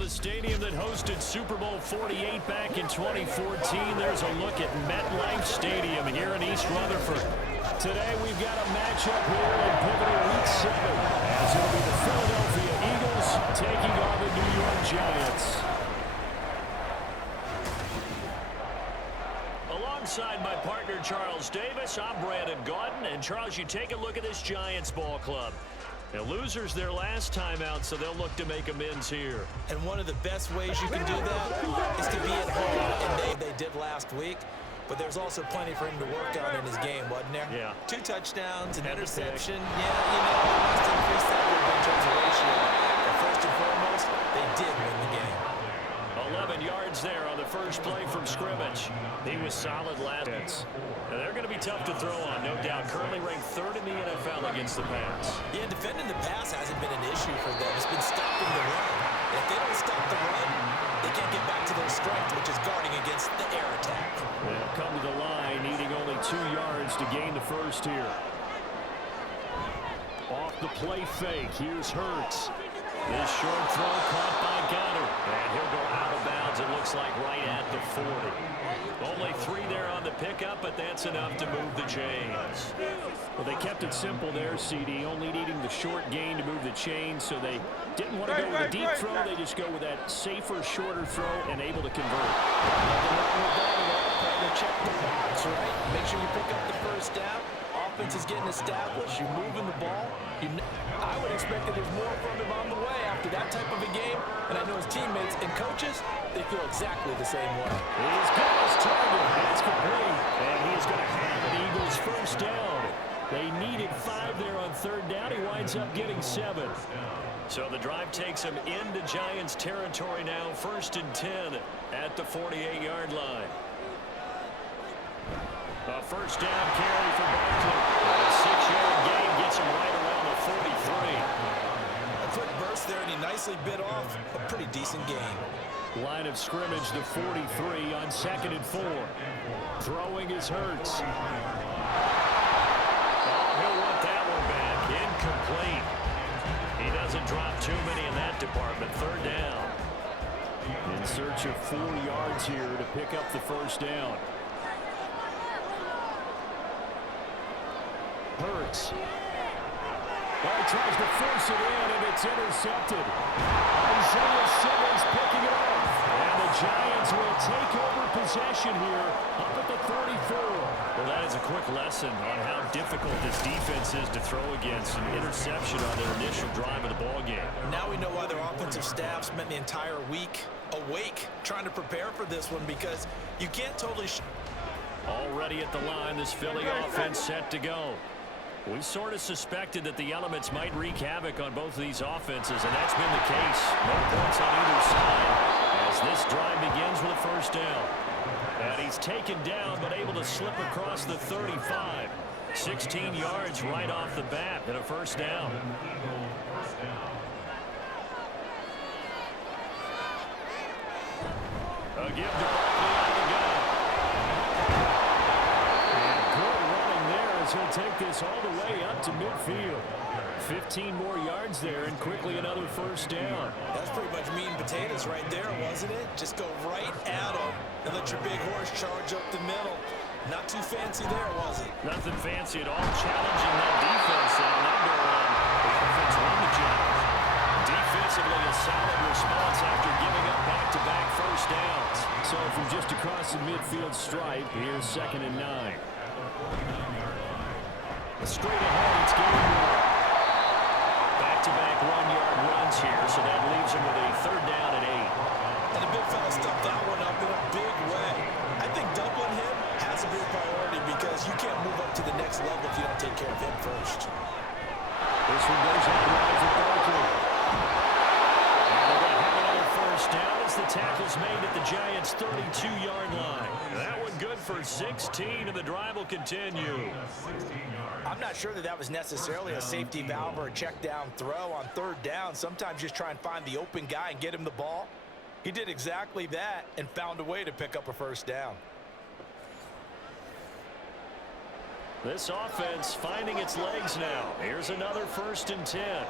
the stadium that hosted Super Bowl 48 back in 2014, there's a look at MetLife Stadium here in East Rutherford. Today we've got a matchup here in pivotal Week 7, as it'll be the Philadelphia Eagles taking on the New York Giants. Alongside my partner Charles Davis, I'm Brandon Gaudin. And Charles, you take a look at this Giants ball club. Now, losers their last time out, so they'll look to make amends here. And one of the best ways you can do that is to be at home, and they did last week. But there's also plenty for him to work on in his game, wasn't there? Yeah. 2 touchdowns, an interception. Yeah, you know, he must increase that a little bit in terms of ratio. But first and foremost, they did win the game. 11 yards there on the first play from scrimmage. He was solid last. Now, they're going to be tough to throw on, no doubt. Currently ranked 3rd in the NFL against the pass. Yeah, defending the pass hasn't been an issue for them. It's been stopping the run. And if they don't stop the run, they can't get back to their strength, which is guarding against the air attack. They'll come to the line, needing only 2 yards to gain the first here. Off the play fake, here's Hurts. This short throw caught by Goddard. And he'll go out of bounds, it looks like, right at the 40. Only 3 there on the pickup, but that's enough to move the chains. Well, they kept it simple there, CD, only needing the short gain to move the chains, so they didn't want to go with a deep throw. They just go with that safer, shorter throw and able to convert. Check the box, right? Make sure you pick up the first down. Offense is getting established. You're moving the ball. I would expect that there's more from him on the way after that type of a game. And I know his teammates and coaches, they feel exactly the same way. He's got his target. That's complete. And he's going to have an Eagles first down. They needed 5 there on 3rd down. He winds up getting 7. So the drive takes him into Giants territory now. 1st and 10 at the 48-yard line. A first down carry for Barkley. A 6-yard gain gets him right around the 43. A quick burst there, and he nicely bit off a pretty decent gain. Line of scrimmage, the 43 on 2nd and 4. Throwing is Hurts. Oh, he'll want that one back. Incomplete. He doesn't drop too many in that department. 3rd down. In search of 4 yards here to pick up the first down. Hurts. Well, tries to force it in, and it's intercepted. Isaiah Simmons picking it off. And the Giants will take over possession here up at the 34. Well, that is a quick lesson on how difficult this defense is to throw against. An interception on their initial drive of the ballgame. Now we know why their offensive staff spent the entire week awake trying to prepare for this one, because you can't totally... Already at the line, this Philly offense set to go. We sort of suspected that the elements might wreak havoc on both of these offenses, and that's been the case. No points on either side as this drive begins with a first down. And he's taken down, but able to slip across the 35. 16 yards right off the bat and a first down. A give to Barkley on the gun. He'll take this all the way up to midfield. 15 more yards there, and quickly another first down. That's pretty much meat and potatoes right there, wasn't it? Just go right at him and let your big horse charge up the middle. Not too fancy there, was it? Nothing fancy at all. Challenging that defense, and a number on the offense won the job. Defensively, a solid response after giving up back-to-back first downs. So from just across the midfield stripe, here's 2nd and 9. Straight ahead, it's game. Back-to-back 1-yard runs here, so that leaves him with a 3rd down and 8. And the big fella stuffed that one up in a big way. I think doubling him has a big priority, because you can't move up to the next level if you don't take care of him first. This one goes out wide for Barkley. And they're going to have another first down as the tackle's made at the Giants' 32-yard line. That one good for 16, and the drive will continue. I'm not sure that was necessarily a safety valve or a check down throw on 3rd down. Sometimes just try and find the open guy and get him the ball. He did exactly that and found a way to pick up a first down. This offense finding its legs now. Here's another 1st and 10.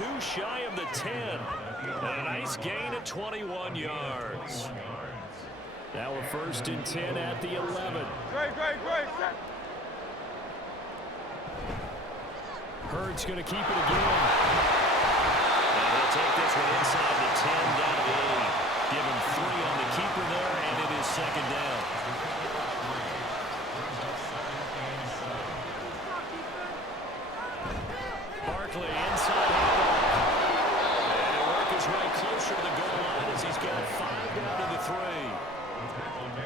2 shy of the 10. And a nice gain of 21 yards. Now a 1st and 10 at the 11. Great. Hurts going to keep it again. And he'll take this one inside the 10 down to the 8. Give him 3 on the keeper there, and it is 2nd down. Barkley inside. And he'll work his way closer to the goal line as he's got 5 down to the 3.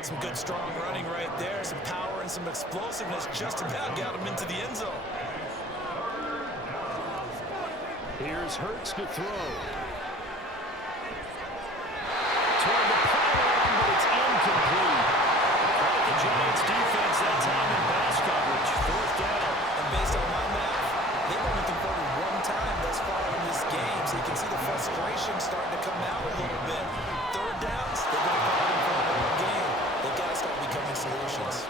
Some good, strong running right there. Some power and some explosiveness just about got him into the end zone. Here's Hurts to throw. Toward the pylon, but it's incomplete. Like the Giants defense that time in pass coverage. 4th down. And based on my math, they've only converted 1 time thus far in this game, so you can see the frustration starting to come out a little bit. 3rd downs, they've been fighting for the whole game. They've got to start becoming solutions.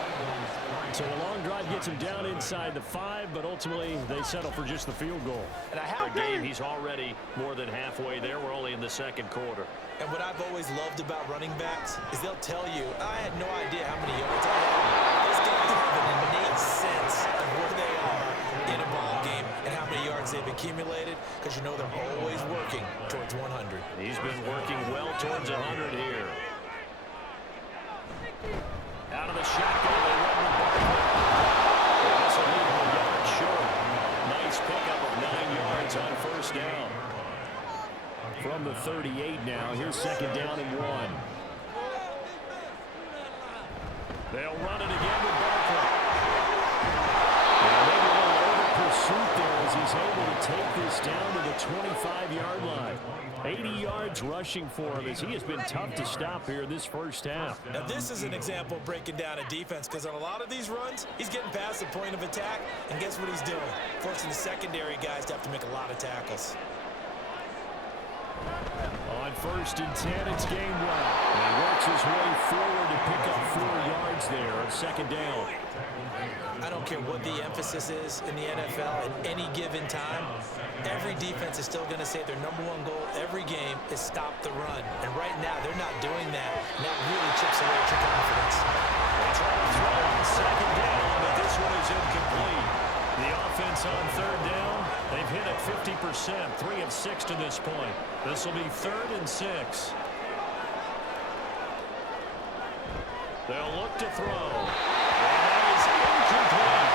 So a long drive gets him down inside the 5, but ultimately they settle for just the field goal. And a game, he's already more than halfway there. We're only in the 2nd quarter. And what I've always loved about running backs is they'll tell you, I had no idea how many yards I had. Those guys have an innate sense of where they are in a ball game and how many yards they've accumulated, because you know they're always working towards 100. He's been working well towards 100 here. Out of the shotgun, they run with Barkley. This will leave him a yard short. Nice pickup of 9 yards on 1st down. From the 38 now, here's 2nd down and 1. They'll run it again with Barkley. And maybe a little over pursuit there as he's able to take this down to the 25-yard line. 80 yards rushing for him as he has been tough to stop here this 1st half. Now this is an example of breaking down a defense, because on a lot of these runs, he's getting past the point of attack, and guess what he's doing? Forcing the secondary guys to have to make a lot of tackles. On 1st and 10, it's Gainwell. And he works his way forward to pick up 4 yards there on 2nd down. I don't care what the emphasis is in the NFL at any given time. Every defense is still going to say their #1 goal every game is stop the run. And right now, they're not doing that. And that really chips away at your confidence. They try to throw on 2nd down, but this one is incomplete. The offense on 3rd down, they've hit it 50%, 3 of 6 to this point. This will be 3rd and 6. They'll look to throw. Incomplete.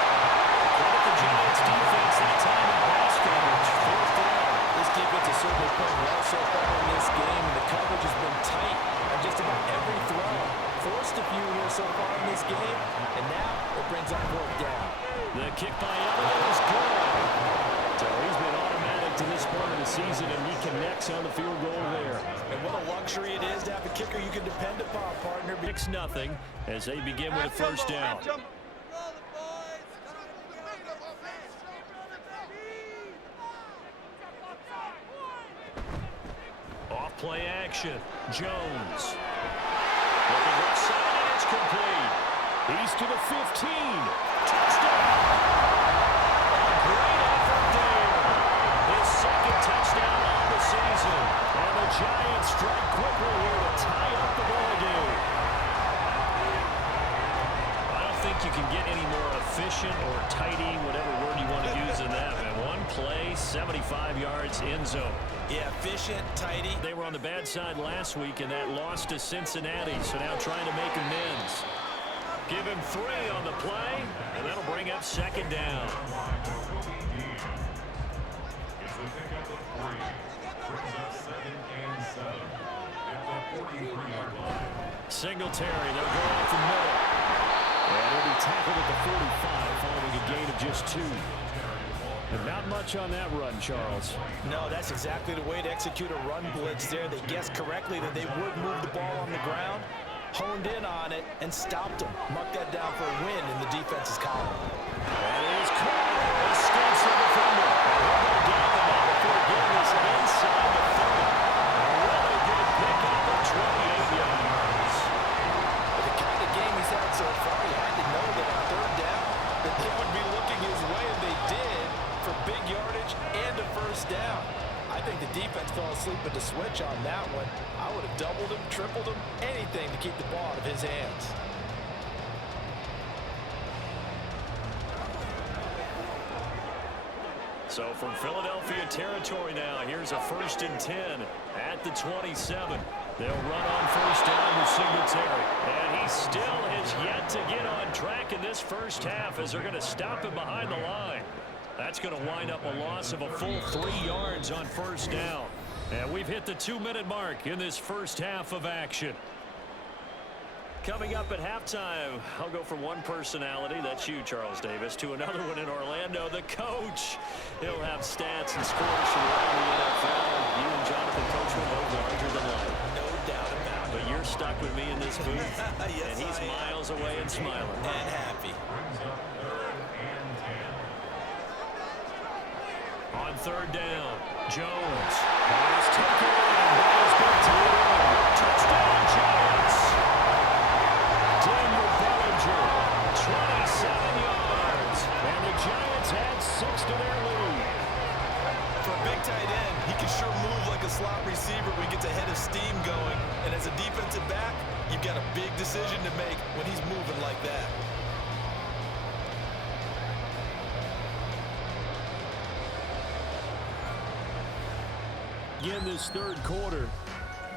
Credit the Giants defense that time in pass coverage. 4th down. This defense has certainly played well so far in this game, and the coverage has been tight on just about every throw. Forced a few here so far in this game, and now it brings up 4th down. The kick by Elliott is good. So he's been automatic to this point of the season, and he connects on the field goal there. And what a luxury it is to have a kicker you can depend upon, partner. 6-0 as they begin with a 1st down. Off play action. Jones. Looking left side, and it's complete. He's to the 15. Touchdown. A great effort there. His 2nd touchdown of the season. And the Giants strike quickly here to tie up the ball game. I don't think you can get any more efficient or tidy, whatever word you want to use in that. And 1 play, 75 yards, end zone. Yeah, efficient, tidy. They were on the bad side last week, and that loss to Cincinnati, so now trying to make amends. Give him 3 on the play, and that'll bring up 2nd down. Singletary, they'll go off the middle. And he'll be tackled at the 45 following a gain of just 2. And not much on that run, Charles. No, that's exactly the way to execute a run blitz there. They guessed correctly that they would move the ball on the ground, honed in on it, and stopped them. Mark that down for a win in the defense's column. That is Carter. Escapes the defender. We're going to get the ball before getting this inside the 30. A really good pickup of 28 yards. With the kind of game he's had so far, you had to know that on 3rd down that they would be looking his way, and they did, for big yardage and a 1st down. but to switch on that one, I would have doubled him, tripled him, anything to keep the ball out of his hands. So from Philadelphia territory now, here's a 1st and 10 at the 27. They'll run on 1st down with Singletary. And he still has yet to get on track in this first half as they're going to stop him behind the line. That's going to wind up a loss of a full 3 yards on 1st down. And we've hit the 2-minute mark in this first half of action. Coming up at halftime, I'll go from one personality, that's you, Charles Davis, to another one in Orlando, the coach. He'll have stats and scores from around the NFL. You and Jonathan, Coach, will both larger than life. No doubt about it. But you're stuck with me in this booth, Yes, and he's miles away and smiling. And happy. On 3rd down, Jones has taken in by his big tight end. Touchdown, Giants! Daniel Bellinger, 27 yards, and the Giants add 6 to their lead. For a big tight end, he can sure move like a slot receiver when he gets a head of steam going. And as a defensive back, you've got a big decision to make when he's moving like that. Again, this 3rd quarter.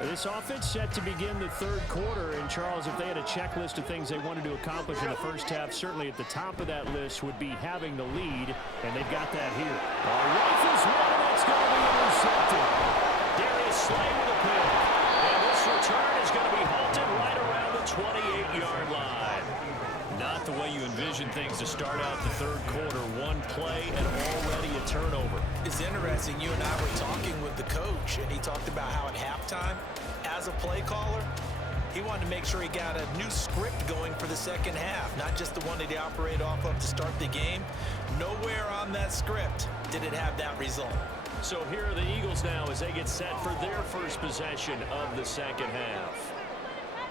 This offense set to begin the 3rd quarter, and Charles, if they had a checklist of things they wanted to accomplish in the first half, certainly at the top of that list would be having the lead, and they've got that here. Rifles one, and that's going to be intercepted. Darius Slay with a pick, and this return is going to be halted right around the 28-yard line. Not the way you envision things to start out the 3rd quarter. One play and already a turnover. It's interesting. You and I were talking with the coach, and he talked about how at halftime, as a play caller, he wanted to make sure he got a new script going for the second half, not just the one that he operated off of to start the game. Nowhere on that script did it have that result. So here are the Eagles now as they get set for their first possession of the second half.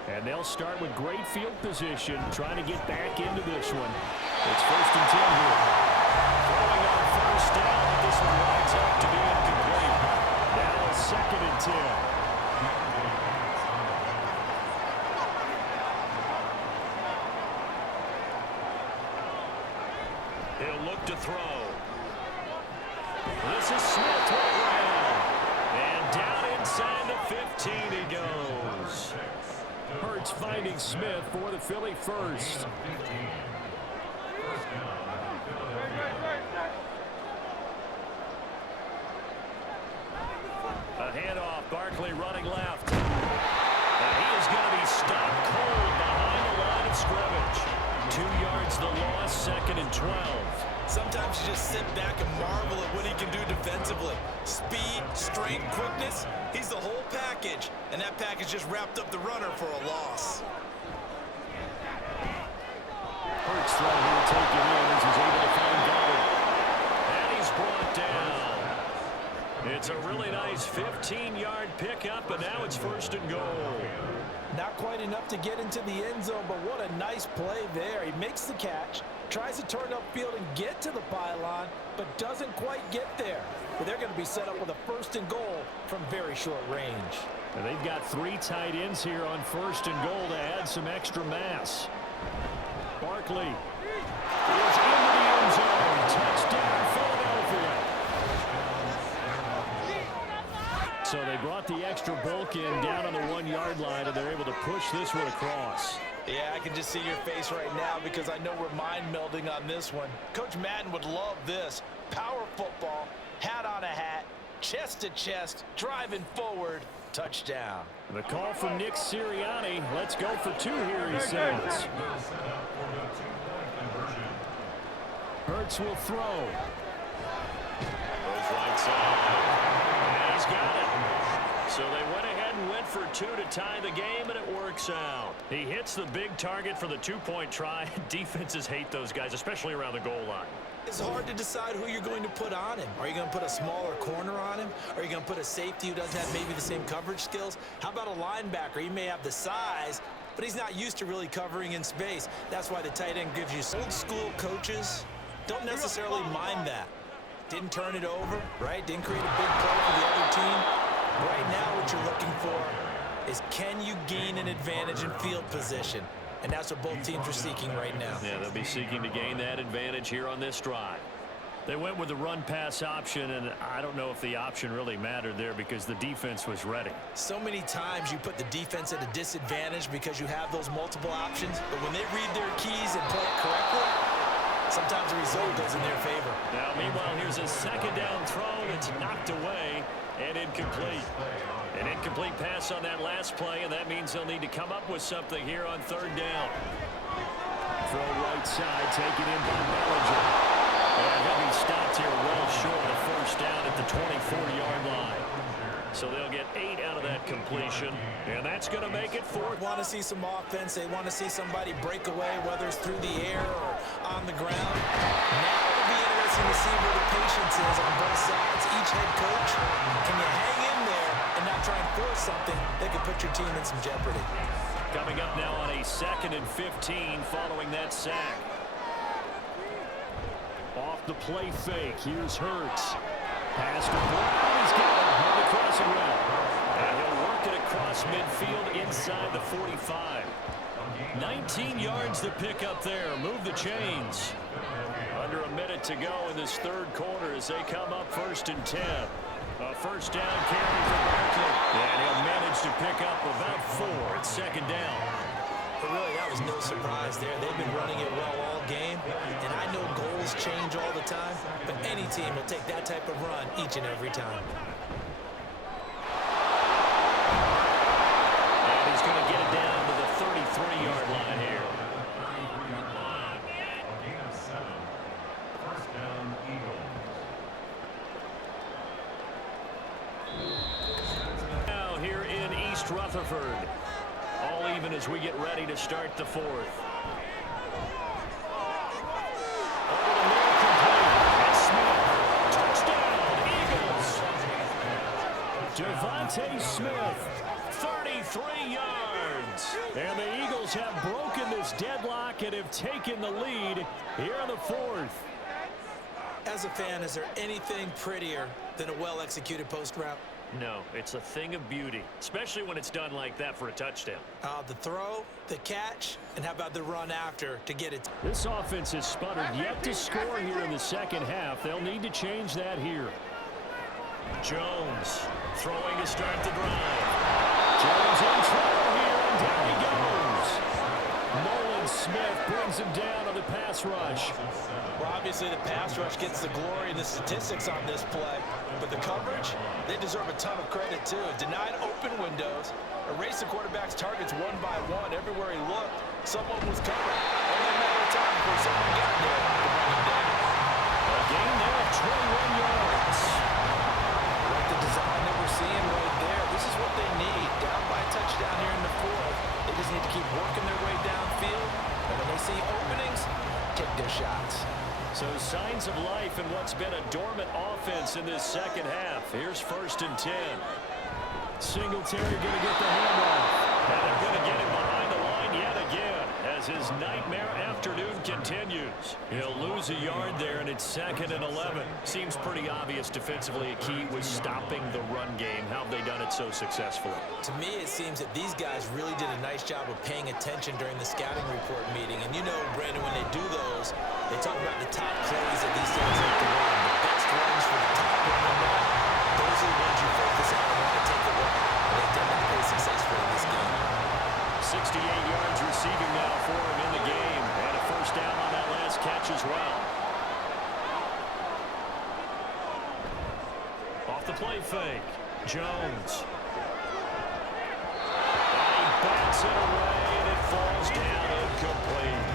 And they'll start with great field position, trying to get back into this one. It's 1st and 10 here. Throwing on 1st down, but this one winds up to be incomplete. Now a 2nd and 10. He'll look to throw. This is Smith right around. And down inside the 15 he goes. Hurts finding Smith for the Philly first. A handoff, Barkley running left. And he is going to be stopped cold behind the line of scrimmage. 2 yards the loss, 2nd and 12. Sometimes you just sit back and marvel at what he can do defensively. Speed, strength, quickness, he's the whole package. And that package just wrapped up the runner for a loss. Hurts throw here taken in as he's able to find Goddard. And he's brought down. It's a really nice 15-yard pickup, and now it's 1st and goal. Not quite enough to get into the end zone, but what a nice play there. He makes the catch, tries to turn upfield and get to the pylon, but doesn't quite get there. But they're going to be set up with a 1st and goal from very short range. And they've got 3 tight ends here on 1st and goal to add some extra mass. Barkley is into the end zone. Touchdown, Philadelphia. So they brought the extra bulk in down on the 1-yard line, and they're able to push this one across. Yeah, I can just see your face right now because I know we're mind melding on this one. Coach Madden would love this. Power football, hat on a hat, chest to chest, driving forward, touchdown. The call from Nick Sirianni. Let's go for 2 here, he says. Hurts will throw. Goes right side. And he's got it. So they went ahead and went for 2 to tie the game, and it works out. He hits the big target for the 2-point try. Defenses hate those guys, especially around the goal line. It's hard to decide who you're going to put on him. Are you going to put a smaller corner on him? Are you going to put a safety who doesn't have maybe the same coverage skills? How about a linebacker? He may have the size, but he's not used to really covering in space. That's why the tight end gives you old school coaches don't necessarily mind that. Didn't turn it over, right? Didn't create a big play for the other team. Right now what you're looking for is, can you gain an advantage in field position? And that's what both teams are seeking right now. Yeah, they'll be seeking to gain that advantage here on this drive. They went with the run-pass option, and I don't know if the option really mattered there because the defense was ready. So many times you put the defense at a disadvantage because you have those multiple options, but when they read their keys and play it correctly, sometimes the result goes in their favor. Now, meanwhile, here's a second down throw that's knocked away and incomplete. An incomplete pass on that last play, and that means they'll need to come up with something here on third down. Throw right side, taken in by Bellinger. And he'll be stopped here well short of first down at the 24-yard line. So they'll get 8 out of that completion, and that's going to make it 4. They want to see some offense. They want to see somebody break away, whether it's through the air or on the ground. Now it'll be interesting to see where the patience is on both sides. Each head coach, can you hang in there and not try and force something that could put your team in some jeopardy? Coming up now on a 2nd and 15 following that sack. Off the play fake, here's Hurts. Pass to Brown, he's got it on the crossing route. And he'll work it across midfield inside the 45. 19 yards to pick up there, move the chains. Under a minute to go in this third quarter as they come up 1st and 10. A first down carry for Barkley. And he'll manage to pick up about 4 at 2nd down. But really, that was no surprise there. They've been running it well all game, and I know goals change all the time, but any team will take that type of run each and every time. And he's going to get it down to the 33-yard line here. Now here in East Rutherford. All even as we get ready to start the 4th. Over the middle, complete. And Smith. Touchdown, Eagles. Devontae Smith, 33 yards. And the Eagles have broken this deadlock and have taken the lead here in the 4th. As a fan, is there anything prettier than a well-executed post route? No, it's a thing of beauty, especially when it's done like that for a touchdown. The throw, the catch, and how about the run after to get it? This offense has sputtered yet to score here in the second half. They'll need to change that here. Jones throwing to start the drive. Jones in trouble here, and down he goes. Nolan Smith brings him down on the pass rush. Well, obviously the pass rush gets the glory and the statistics on this play, but the coverage, they deserve a ton of credit too. Denied open windows, erased the quarterback's targets one by one. Everywhere he looked, someone was covered. Only a matter of time before someone got there to bring him down. A gain there of 21 yards. Like the design that we're seeing right there, this is what they need. Down by a touchdown here in the 4th. They just need to keep working their way downfield, and when they see openings, take their shots. So signs of life in what's been a dormant offense in this second half. Here's 1st and 10. Singletary going to get the handoff. And they're going to get him behind the line yet again as his nightmare afternoon continues. He'll lose a yard there, and it's 2nd and 11. Seems pretty obvious defensively a key was stopping the run game. How have they done it so successfully? To me, it seems that these guys really did a nice job of paying attention during the scouting report meeting. And you know, Brandon, when they do those, they talk about the top plays that these guys like to run. The best runs for the top running back. Those are the ones you focus on and want to take away. And they've done that pretty successfully in this game. 68 yards receiving now for him in the game. And a first down on that last catch as well. Off the play fake. Jones. And he bats it away, and it falls down incomplete.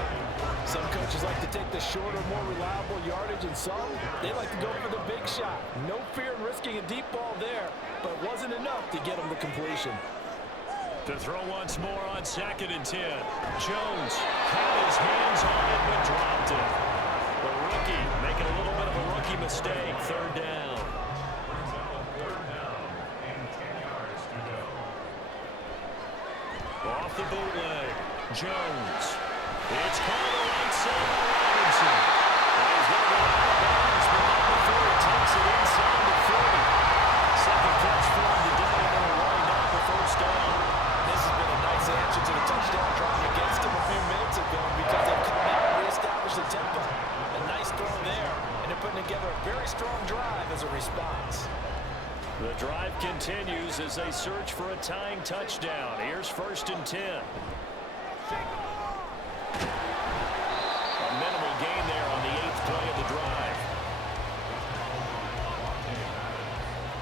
Some coaches like to take the shorter, more reliable yardage, and some, they like to go for the big shot. No fear in risking a deep ball there, but it wasn't enough to get them the completion. To throw once more on 2nd and 10. Jones had his hands on it but dropped it. The rookie making a little bit of a rookie mistake. 3rd down. Off the bootleg. Jones. It's called a right side Robinson. And he's going to go out of bounds, but not before he takes it inside the 40. Second catch for him today. they search for a tying touchdown. Here's 1st and 10. A minimal gain there on the 8th play of the drive.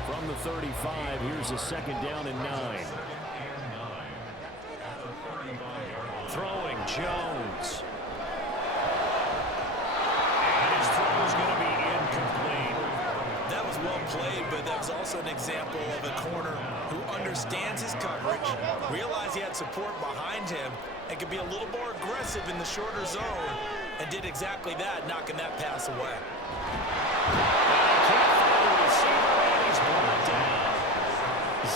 From the 35, here's a 2nd down and 9. Throwing Jones. And his throw is going to be incomplete. That was well played, but that was also an example of a corner who understands his coverage, realized he had support behind him, and could be a little more aggressive in the shorter zone, and did exactly that, knocking that pass away.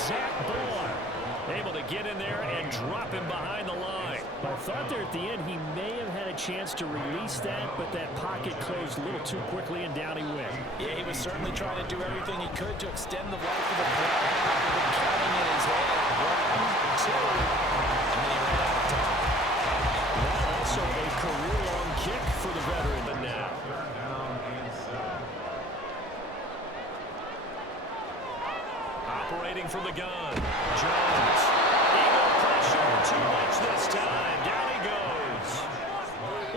Zach Bourne able to get in there and drop him behind the line. I thought there at the end he may have had a chance to release that, but that pocket closed a little too quickly and down he went. Yeah, he was certainly trying to do everything he could to extend the life of the play. He was counting in his head. 1, 2, and then he ran out of time. That also a career-long kick for the veteran. But now operating from the gun, Jones. Eagle pressure, too much this time. Down he goes.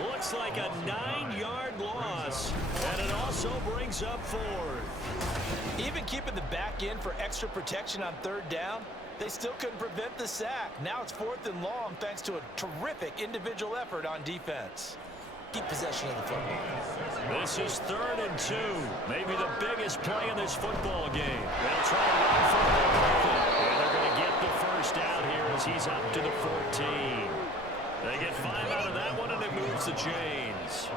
Looks like a 9-yard loss, and it also brings up 4th. Even keeping the back in for extra protection on 3rd down, they still couldn't prevent the sack. Now it's 4th and long thanks to a terrific individual effort on defense. Keep possession of the football. This is 3rd and 2. Maybe the biggest play in this football game. They'll try to run for it. And they're going to get the first out here as he's up to the 14. They get 5 out of that one, and it moves the chains.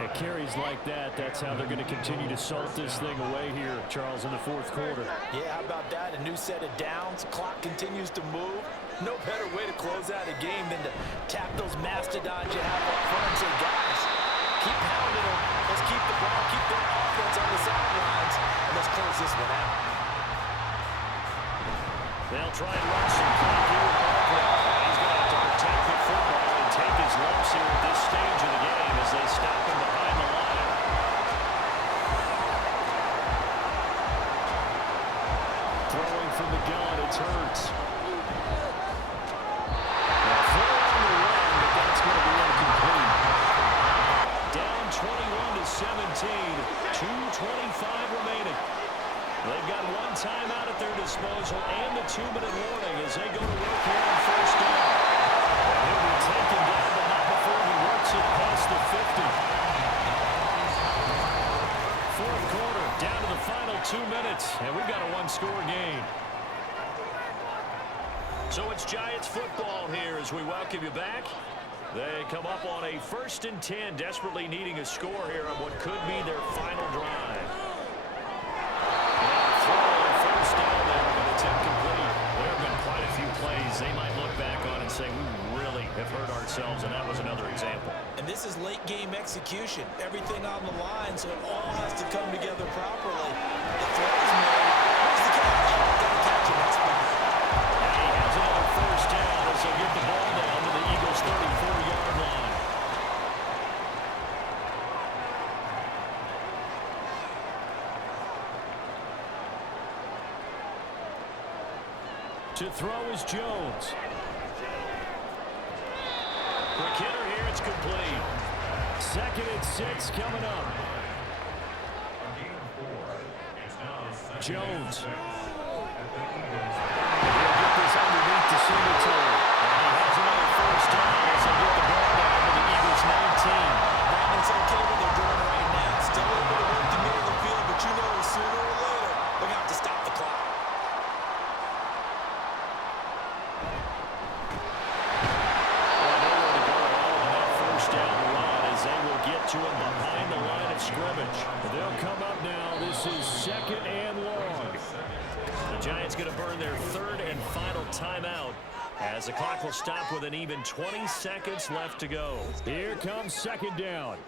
At carries like that, that's how they're going to continue to salt this thing away here, Charles, in the 4th quarter. Yeah, how about that? A new set of downs. Clock continues to move. No better way to close out a game than to tap those mastodons you have up front and say, guys, keep pounding them. Let's keep the ball, keep their offense on the sidelines, and let's close this one out. They'll try and run some clock here with Barkley. He's going to have to protect the football and take his lumps here at this stage of the game as they stop him behind the line. Throwing from the gun, it's Hurts. Down 21-17, 2:25 remaining. They've got 1 timeout at their disposal and the 2-minute warning as they go to work here on 1st down. He'll be taken down, but not before he works it past the 50. 4th quarter, down to the final 2 minutes, and we've got a 1-score game. So it's Giants football here as we welcome you back. They come up on a 1st and 10, desperately needing a score here on what could be their final drive. Throw on 1st down there, but it's incomplete. There have been quite a few plays they might look back on and say, we really have hurt ourselves, and that was another example. And this is late game execution. Everything on the line, so it all has to come together properly. The throw is made. Where's the catch? Got to catch it. That's fine. And he has another 1st down as they get the ball down to the Eagles' 34-yard line. To throw is Jones. Quick hitter here, it's complete. 2nd and 6 coming up. Jones. He'll get this underneath the Singletary. And he has another 1st down as they get the ball down to the Eagles' 19. Brandon, it's okay what they're doing right now. Still a little bit of work to middle of the field, but you know sooner or later they're going to have to stop the clock. Well, nowhere to go at all on that 1st down run as they will get to him behind the line of scrimmage. They'll come up now. This is 2nd and long. The Giants going to burn their 3rd and final timeout as the clock will stop with an even 20 seconds left to go. Here comes 2nd down.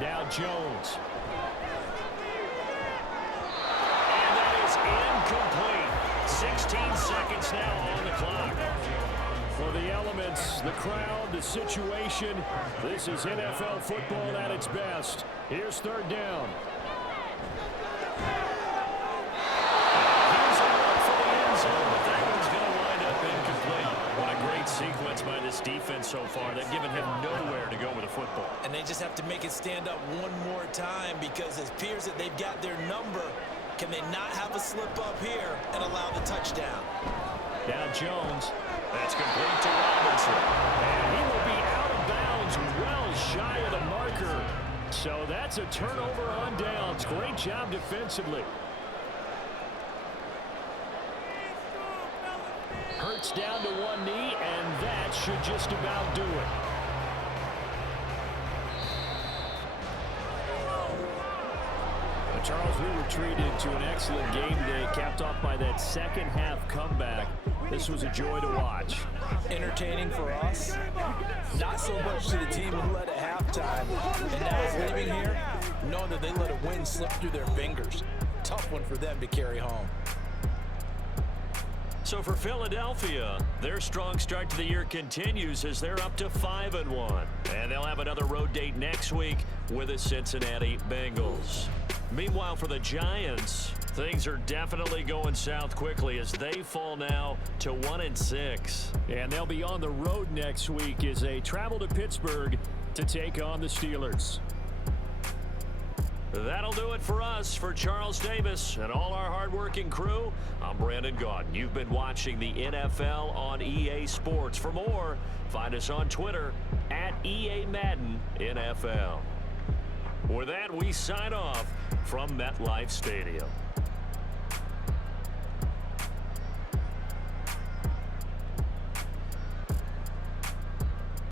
Now Jones. And that is incomplete. 16 seconds now on the clock. For the elements, the crowd, the situation, this is NFL football at its best. Here's 3rd down. defense so far. They've given him nowhere to go with the football. And they just have to make it stand up one more time because it appears that they've got their number. Can they not have a slip up here and allow the touchdown? Now Jones. That's complete to Robinson. And he will be out of bounds well shy of the marker. So that's a turnover on downs. Great job defensively. Hurts down to one knee, and that should just about do it. Charles, we were treated to an excellent game day, capped off by that second half comeback. This was a joy to watch. Entertaining for us, not so much to the team who led at halftime. And now leaving here, knowing that they let a win slip through their fingers. Tough one for them to carry home. So for Philadelphia, their strong start to the year continues as they're up to 5-1. And they'll have another road date next week with the Cincinnati Bengals. Meanwhile, for the Giants, things are definitely going south quickly as they fall now to 1-6. And they'll be on the road next week as they travel to Pittsburgh to take on the Steelers. That'll do it for us. For Charles Davis and all our hardworking crew, I'm Brandon Gaudin. You've been watching the NFL on EA Sports. For more, find us on Twitter at EA Madden NFL. With that, we sign off from MetLife Stadium.